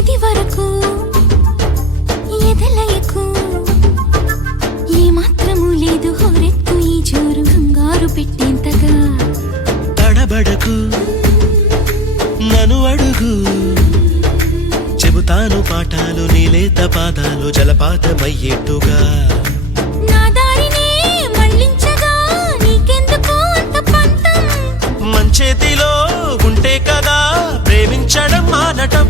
ఇది వరకు ఎదలయకు ఏ మాత్రము లేదు హోరెత్తు ఈ జోరు కంగారు పెట్టేంతగా తడబడకు నన్ను అడుగు చెబుతాను పాఠాలు నీలేత పాదాలు జలపాతమయ్యేట్టుగా నా దారినే మళ్ళించగా నీకెందుకు అంత పంతం మంచేతిలో ఉంటే కదా ప్రేమించడం మానటం